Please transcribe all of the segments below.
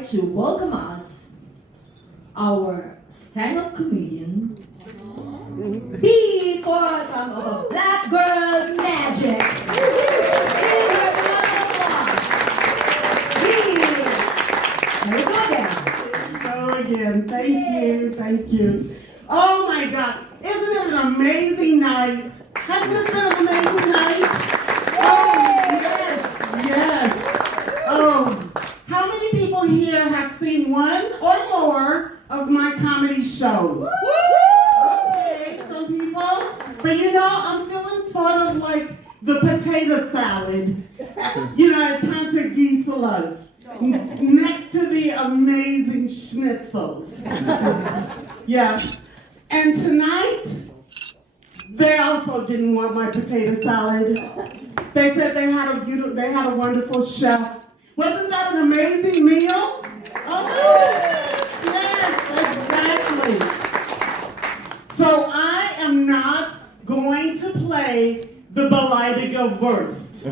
like to welcome us, our stand-up comedian, B for some of a black girl magic. Give her a round of applause. B. There we go there. So again, thank you. Oh my God, isn't it an amazing night? Hasn't this been an amazing night? Oh yes. Oh, how many people here have seen one or more of my comedy shows? Okay, some people. But you know, I'm feeling sort of like the potato salad, at Tante Gisela's, next to the amazing schnitzels. Yeah. And tonight, they also didn't want my potato salad. They said they had a wonderful chef. Wasn't that an amazing meal? Oh, yes, exactly. So I am not going to play the beleidige Wurst.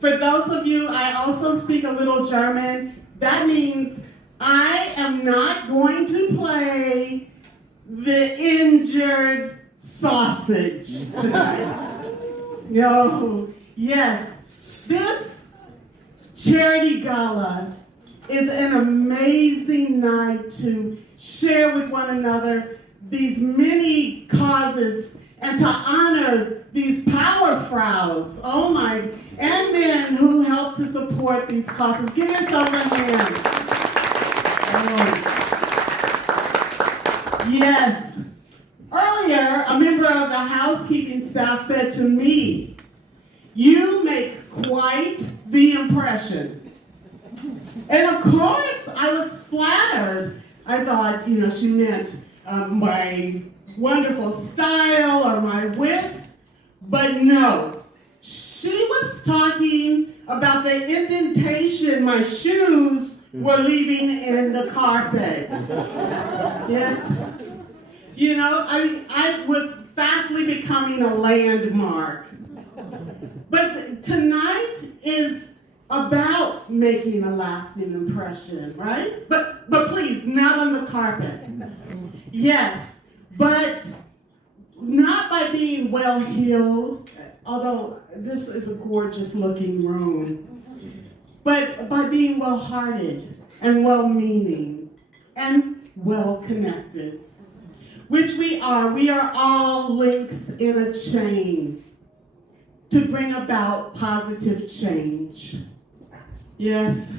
For those of you, I also speak a little German. That means I am not going to play the injured sausage tonight. No, yes. This charity gala is an amazing night to share with one another these many causes and to honor these power fraus, and men who help to support these causes. Give yourself a hand. Yes. Earlier, a member of the housekeeping staff said to me, "You make quite the impression." And of course, I was flattered. I thought, she meant my wonderful style or my wit. But no, she was talking about the indentation my shoes were leaving in the carpet. Yes. I was fastly becoming a landmark. But tonight is about making a lasting impression, right? But please, not on the carpet. Yes, but not by being well-heeled, although this is a gorgeous looking room, but by being well-hearted and well-meaning and well-connected, which we are. We are all links in a chain to bring about positive change. Yes.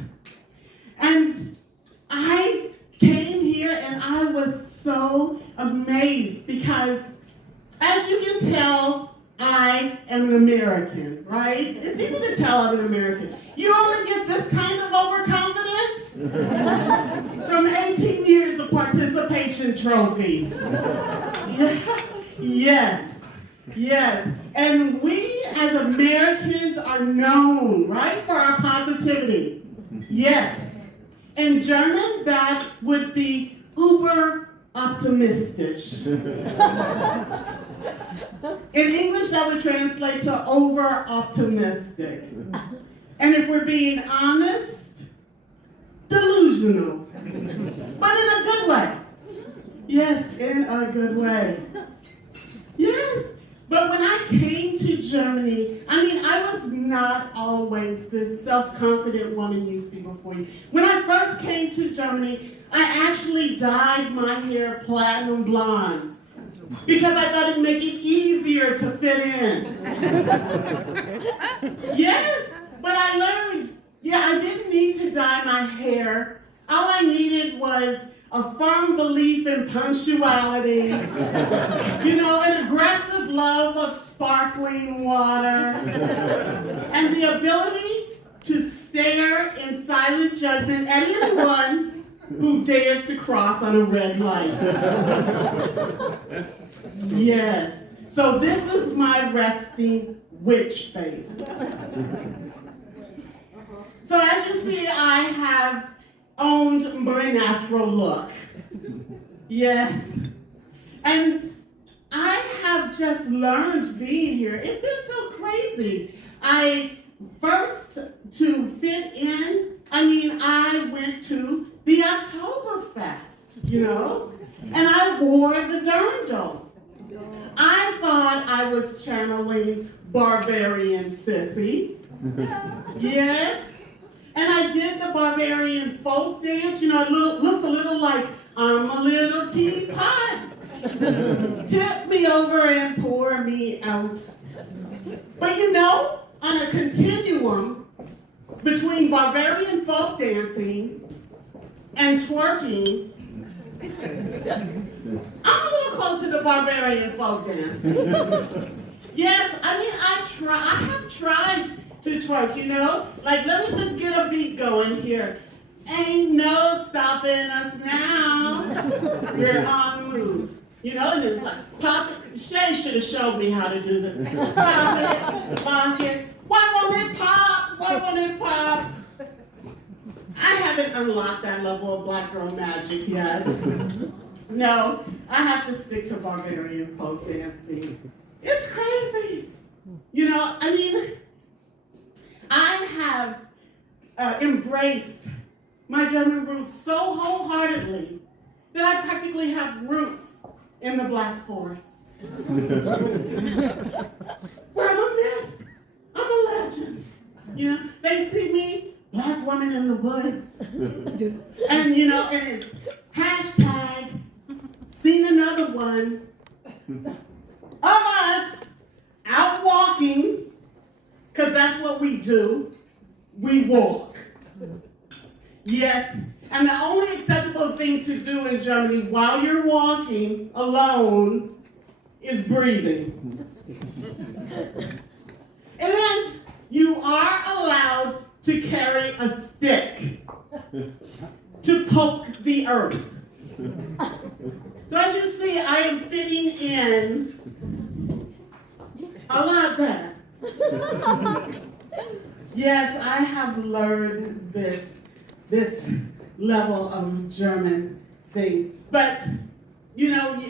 And I came here and I was so amazed because, as you can tell, I am an American, right? It's easy to tell I'm an American. You only get this kind of overconfidence from 18 years of participation trophies. Yes. And we as Americans are known, right, for our positivity. Yes. In German, that would be uber optimistic. In English, that would translate to over optimistic. And if we're being honest, delusional. But in a good way. Yes, in a good way. Yes. But when I came to Germany, I was not always this self-confident woman you see before you. When I first came to Germany, I actually dyed my hair platinum blonde because I thought it'd make it easier to fit in. Yeah, but I learned, I didn't need to dye my hair. All I needed was a firm belief in punctuality, an aggressive love of sparkling water, and the ability to stare in silent judgment at anyone who dares to cross on a red light. Yes. So this is my resting witch face. So as you see, I have owned my natural look. Yes. And I have just learned being here. It's been so crazy. First, to fit in, I went you know? And I wore the dirndl. I thought I was channeling barbarian sissy. Yes. And I did the barbarian folk dance. You know, it looks a little like I'm a little teapot. Tip me over and pour me out. But you know, on a continuum between barbarian folk dancing and twerking, I'm a little closer to barbarian folk dancing. Yes, I mean, I have tried to twerk, you know? Like, let me just get a beat going here. Ain't no stopping us now. We're on the move. You know, and it's like, pop it. Shay should have showed me how to do this. Pop it, lock it. Why won't it pop? Why won't it pop? I haven't unlocked that level of black girl magic yet. No, I have to stick to barbarian folk dancing. It's crazy. You know, I mean, I have embraced my German roots so wholeheartedly that I practically have roots in the Black Forest. Where I'm a myth, I'm a legend. You know, they see me, black woman in the woods. And you know, and it's hashtag seen another one of us out walking, because that's what we do. We walk. Yes, and the only acceptable thing to do in Germany while you're walking alone is breathing. And you are allowed to carry a stick to poke the earth. So as you see, I am fitting in a lot better. Yes, I have learned this level of German thing. But, you know,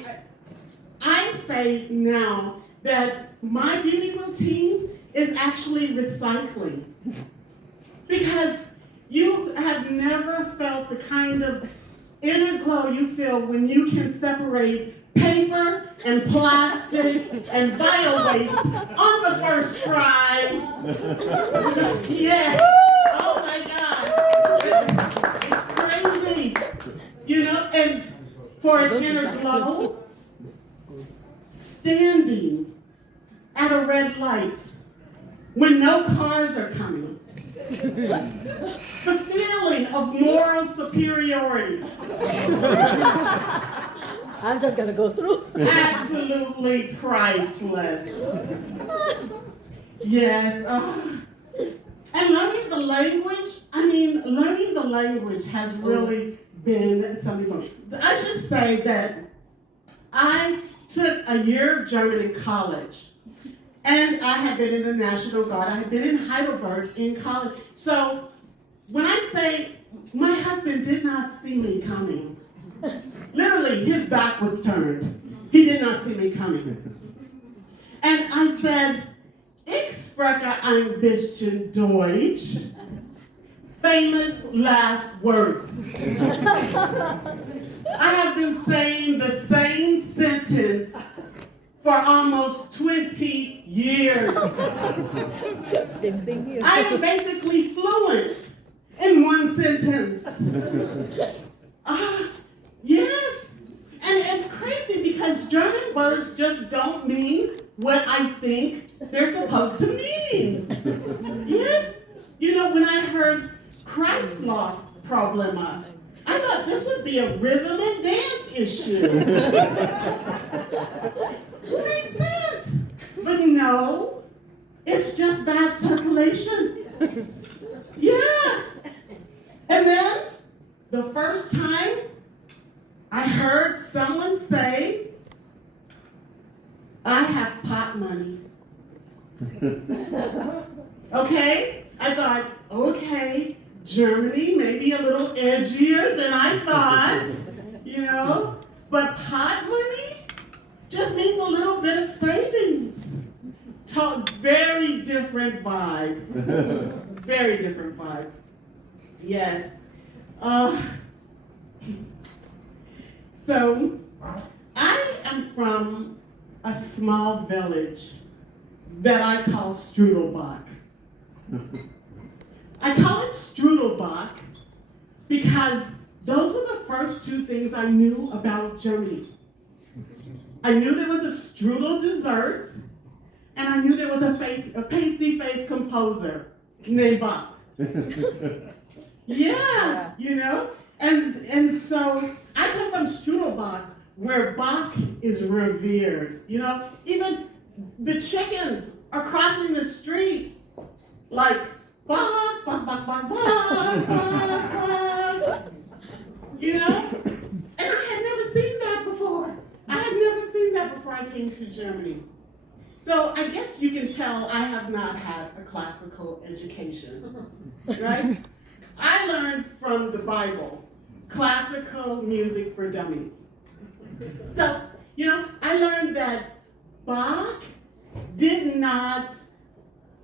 I say now that my beauty routine is actually recycling. Because you have never felt the kind of inner glow you feel when you can separate paper and plastic and bio-waste on the first try. Yeah. Oh my gosh. It's crazy. You know, and for an inner glow, standing at a red light when no cars are coming. The feeling of moral superiority. I'm just gonna go through. Absolutely priceless. Yes. And learning the language has really been something for me. I should say that I took a year of German in college. And I had been in the National Guard. I had been in Heidelberg in college. So when I say my husband did not see me coming, literally his back was turned. He did not see me coming. And I said, ich spreche ein bisschen Deutsch. Famous last words. I have been saying the same sentence for almost 20 years. Same thing here. I am basically fluent in one sentence. Yes. And it's crazy because German words just don't mean what I think they're supposed to mean. Yeah. You know, when I heard Kreislauf Probleme, I thought this would be a rhythm and dance issue. It made sense. But no, it's just bad circulation. Yeah. And then, the first time I heard someone say, I have pot money. Okay? I thought, okay, Germany may be a little edgier than I thought, you know, but pot money just means a little bit of savings. Very different vibe. Very different vibe. Yes. So, I am from a small village that I call Strudelbach. I call it Strudelbach because those were the first two things I knew about Germany. I knew there was a strudel dessert, and I knew there was a pasty-faced composer named Bach. Yeah, you know? And so I come from Strudelbach, where Bach is revered. You know, even the chickens are crossing the street like Bach, Bach, Bach, Bach, Bach, Bach, Bach. You know? And I had never seen that before. I had never seen that before I came to Germany. So I guess you can tell I have not had a classical education, right? I learned from the Bible, classical music for dummies. So, you know, I learned that Bach did not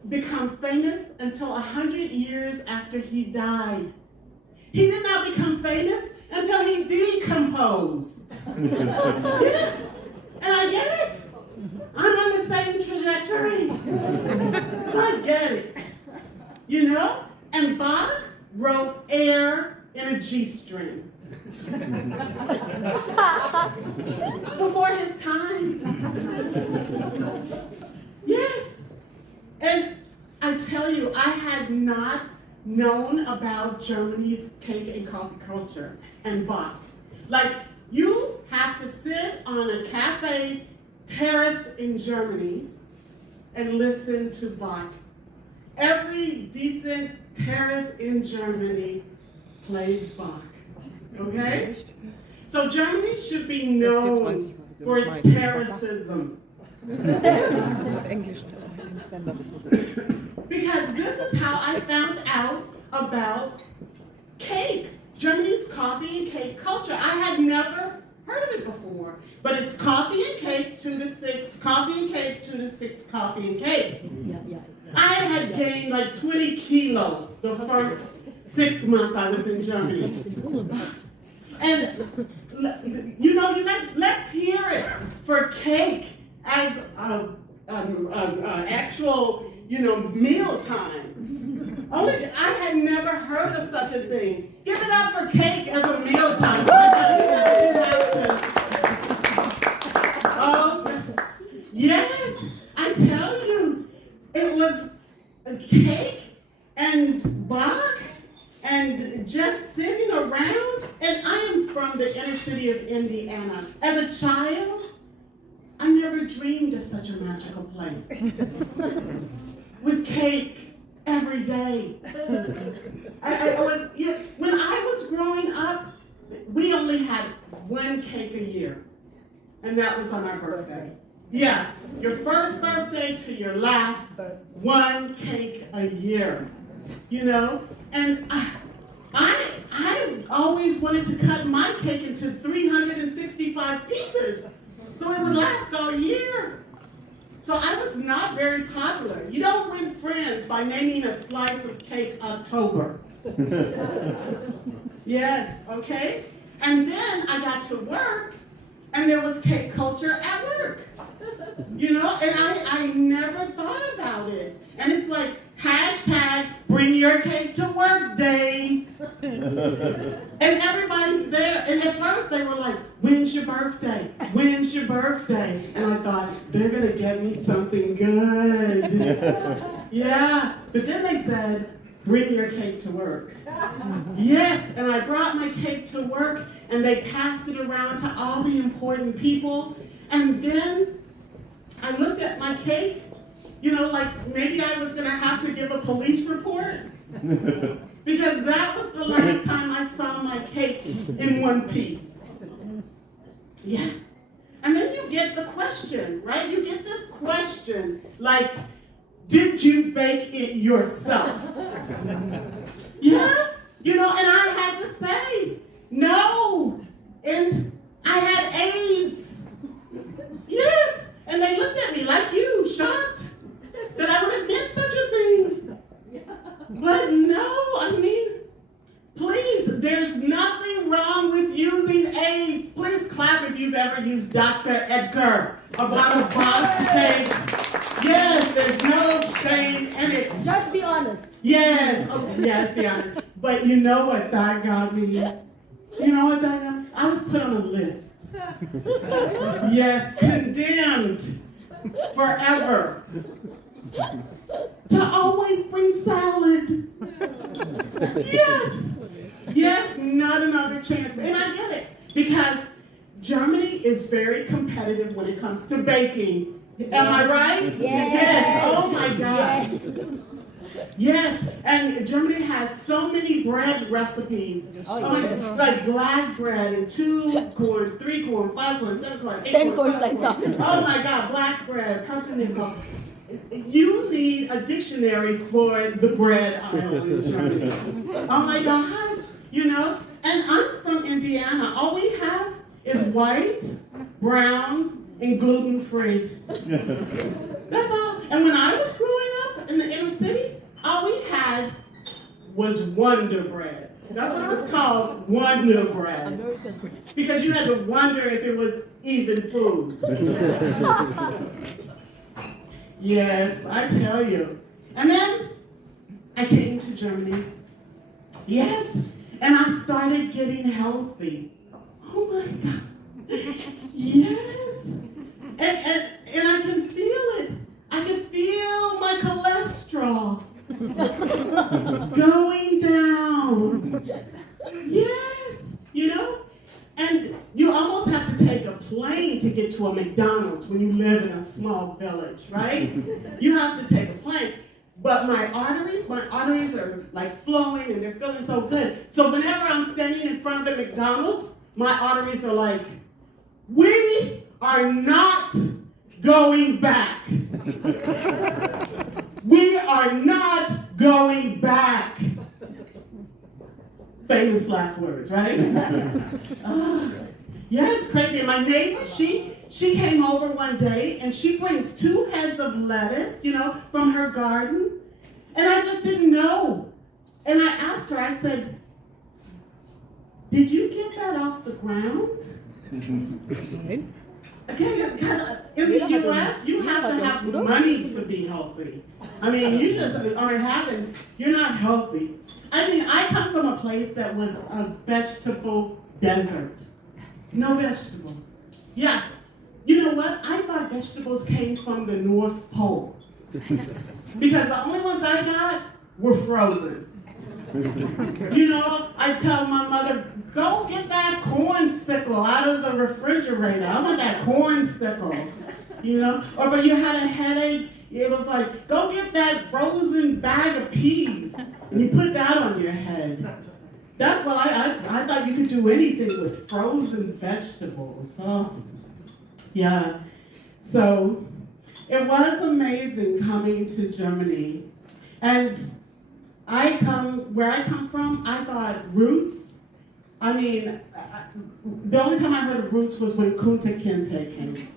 become famous until 100 years after he died. He did not become famous until he decomposed. Yeah. And I get it. I'm on the same trajectory. So I get it. You know? And Bach wrote air in a G string. Before his time. Yes. And I tell you, I had not known about Germany's cake and coffee culture and Bach. Like, you have to sit on a cafe terrace in Germany and listen to Bach. Every decent terrace in Germany plays Bach, okay? So Germany should be known for its terracism. Because this is how I found out about cake. Germany's coffee and cake culture. I had never heard of it before. But it's coffee and cake, 2 to 6, coffee and cake, 2 to 6, coffee and cake. I had gained like 20 kilos the first 6 months I was in Germany. And, you know, you guys, let's hear it for cake as actual, you know, meal time. Only I had never heard of such a thing. Give it up for cake as a meal time. Oh, yes, I tell you, it was a cake and Bach and just sitting around. And I am from the inner city of Indiana. As a child, I never dreamed of such a magical place. With cake every day. When I was growing up, we only had one cake a year. And that was on our birthday. Yeah, your first birthday to your last, one cake a year. You know? And I always wanted to cut my cake into 365 pieces so it would last all year. So I was not very popular. You don't win friends by naming a slice of cake October. Yes, okay? And then I got to work, and there was cake culture at work. You know, and I never thought about it. And it's like, hashtag bring your cake to work day. And everybody's there. And at first they were like, when's your birthday? When's your birthday? And I thought, they're going to get me something good. Yeah. But then they said, bring your cake to work. Yes. And I brought my cake to work, and they passed it around to all the important people. And then I looked at my cake, you know, like maybe I was going to have to give a police report. Because that was the last time I saw my cake in one piece. Yeah. And then you get the question, right? You get this question, like, did you bake it yourself? Yeah. You know, and I had to say, no. And I had AIDS. Yes. And they looked at me like you, shocked that I would admit such a thing. But no, I mean, please, there's nothing wrong with using AIDS. Please you've ever used Dr. Edgar about a boss cake. Yes, there's no shame in it. Just be honest. Yes, oh, yes, be honest. But you know what that got me? You know what that got me? I was put on a list. Yes, condemned forever to always bring salad. Yes, not another chance. And I get it, because Germany is very competitive when it comes to baking. Am I right? Yes. Oh my gosh. Yes. Yes, and Germany has so many bread recipes. Oh, my yes. It's like black bread and 2 corn, 3 corn, 5 corn, 7 corn, 8 10 corn, corns 5 like corn. something. Oh my God, black bread, pumpernickel. You need a dictionary for the bread aisle in Germany. Oh my gosh, you know? And I'm from Indiana. All we have is white, brown, and gluten-free. That's all. And when I was growing up in the inner city, all we had was Wonder Bread. That's what it was called, Wonder Bread. American bread. Because you had to wonder if it was even food. Yes, I tell you. And then I came to Germany. Yes, and I started getting healthy. Oh my God. Yes. And I can feel it. I can feel my cholesterol going down. Yes, you know? And you almost have to take a plane to get to a McDonald's when you live in a small village, right? You have to take a plane. But my arteries are like flowing and they're feeling so good. So whenever I'm standing in front of the McDonald's, my arteries are like, we are not going back. We are not going back. Famous last words, right? Yeah, it's crazy. And my neighbor, she came over one day and she brings 2 heads of lettuce, you know, from her garden. And I just didn't know. And I asked her, I said, did you get that off the ground? Okay, because in the U.S., you have to have money to be healthy. I mean, you just aren't having, you're not healthy. I mean, I come from a place that was a vegetable desert. No vegetable. Yeah. You know what? I thought vegetables came from the North Pole. Because the only ones I got were frozen. You know, I tell my mother, go get that corn sickle out of the refrigerator. I want that corn sickle. You know, or if you had a headache, it was like, go get that frozen bag of peas and you put that on your head. That's what I thought you could do anything with frozen vegetables. Oh, yeah. So it was amazing coming to Germany. And where I come from, I thought roots. I mean, the only time I heard of roots was when Kunta Kinte came.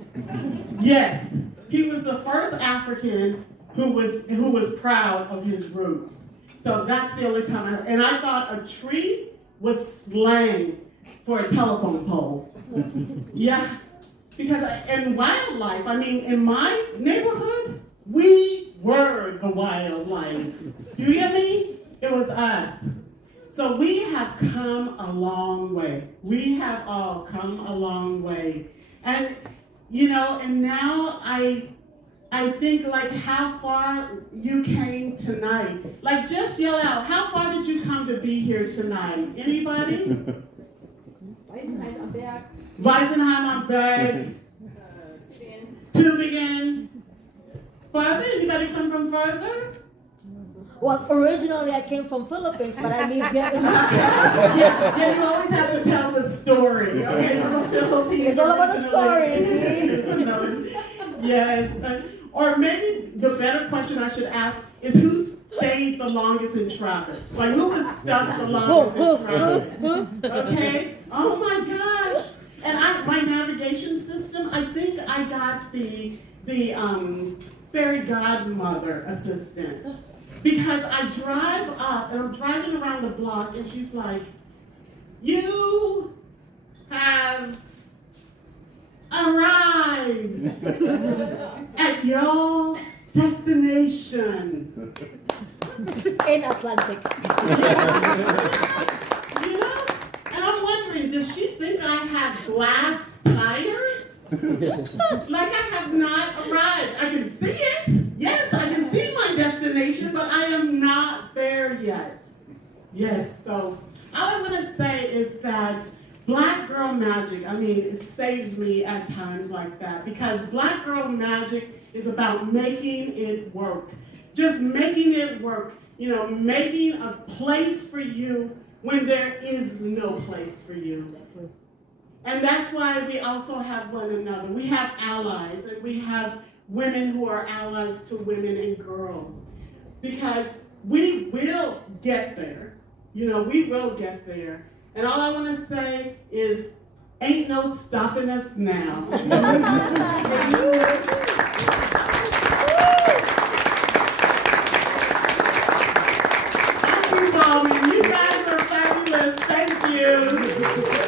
Yes, he was the first African who was proud of his roots. So that's the only time and I thought a tree was slang for a telephone pole. Yeah, because in wildlife, I mean, in my neighborhood, we were the wildlife. You hear me? It was us. So we have come a long way. We have all come a long way. And, you know, and now I think like how far you came tonight. Like just yell out, how far did you come to be here tonight? Anybody? Weisenheim am Berg. Tübingen. Further? Anybody come from further? Well, originally I came from Philippines, but I live here in Yeah, you always have to tell the story. Okay, so the Philippines. It's all about the story. Yes. Or maybe the better question I should ask is who stayed the longest in traffic? Like who was stuck the longest in traffic? Okay? Oh my gosh. And my navigation system, I think I got the fairy godmother assistant. Because I drive up, and I'm driving around the block, and she's like, you have at your destination. In Atlantic. You know? And I'm wondering, does she think I have glass tires? Like I have not arrived. I can see it. Yes, I can see my destination, but I am not there yet. Yes, so all I want to say is that Black Girl Magic, I mean, it saves me at times like that, because Black Girl Magic is about making it work. Just making it work. You know, making a place for you when there is no place for you. And that's why we also have one another. We have allies, and we have women who are allies to women and girls. Because we will get there. You know, we will get there. And all I want to say is, ain't no stopping us now. Thank you, Bowman. You guys are fabulous. Thank you.